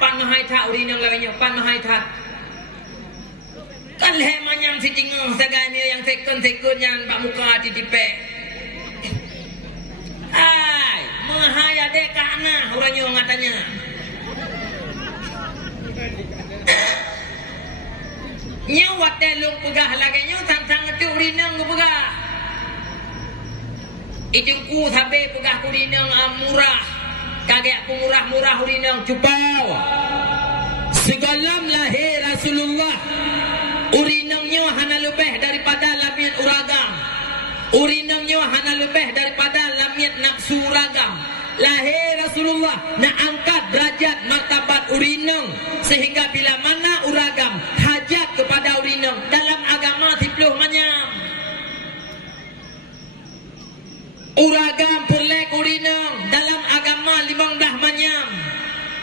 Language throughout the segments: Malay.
pan mahai tha urinang lawanya pan mahai tha kan leh manyam si cingeng segai yang sekon yang pak muka titipe ai mahaya dekana uranyo ngatanya nyawat delung pegah lagi nyaw tang tu urinang pegah itungku sabe pegah urinang murah kagak murah urinang cupau segalam lahir Rasulullah urinangnya hana lebih daripada lamian uragam urinangnya hana lebih daripada lamian nafsu uragam lahir Rasulullah nak angkat derajat martabat urinang sehingga bila mana uragam hajat kepada urinang dalam agama tipluh manyam uragam perlek urinang dalam agama 15 manyam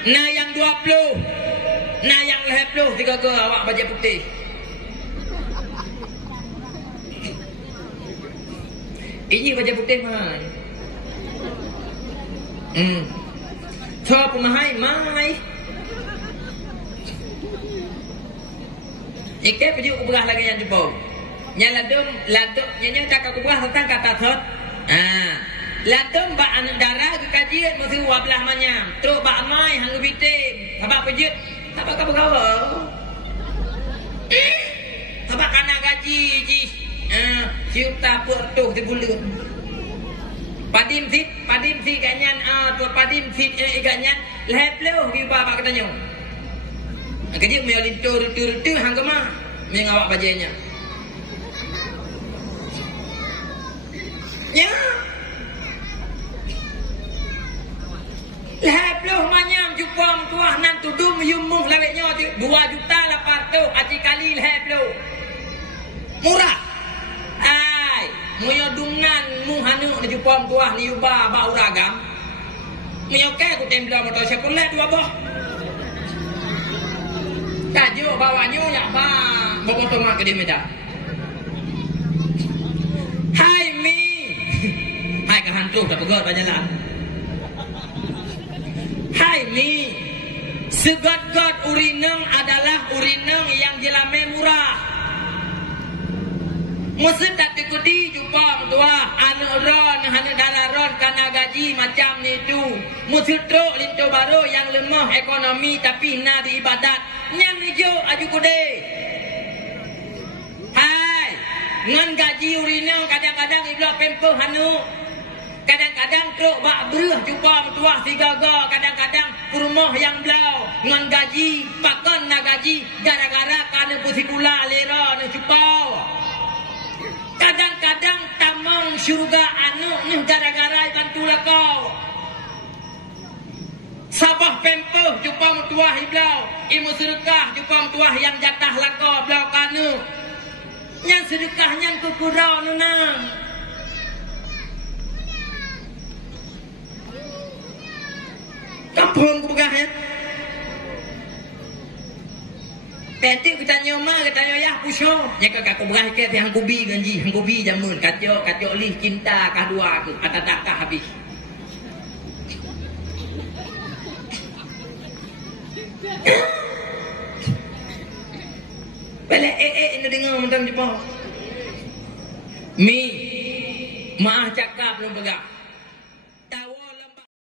nah yang 20 nah yang 30 tiga ke awak baju putih ini baju putih mana so pemahai mai ikat baju ubah lagi yang jempol nyala dom ladok nyanyi tak aku ubah tentang kata thot ladom ba anak darah ke kajian mesti wablah manyam terus ba mai hang bitim tabak pejut tabak kabar tabak kana gaji ji siup tapur tuh di bulut padim fit ganyan tu padim fit ganyan leploh di bawah katanya kerja me lintur tu hang kemah mengawak bajanya ya leploh manyam jupam tuah nan tudum yumuh laweknya 2 juta 800 aci kali leploh murah ai moyo dungan mu hanu di jupam tuah ni ubah ba uragam moyo ke ku tembla motor sekolah 2 boh kajo bawanyo ya ba boboto mak ke medan hai mi hai ke hantu tak pegot berjalan hai mi segat-gat urineng adalah urineng yang jelame murah musim tak tikudi jumpa tua anu ron anu darah ron karena gaji macam ni tu musim truk lintu baru yang lemah ekonomi tapi na di ibadat nyang hijau aju kude hai ngan gaji urineng kadang-kadang iblo pempo hanu kadang-kadang truk bak beruh jumpa tua sigaga kadang-kadang rumah yang belau ngan gaji pakan na gaji gara-gara kana pusikula lera na cupau kadang-kadang tamang syurga anu nih gara-gara bantu lakau sabah pempoh jumpa tuah iblau imu sedekah jumpa tuah yang jatah lakau belau kanu yang sedekahnya ke kurau nunang kampung kubegahnya Pentik kita nyoma kita nyoyah puso nya ke aku berah ke hang kubi ganji hang kubi jamun kaco lih cinta kadua aku kata takah habis balik ini dengar mentang Jepang mi maah cakap lu begak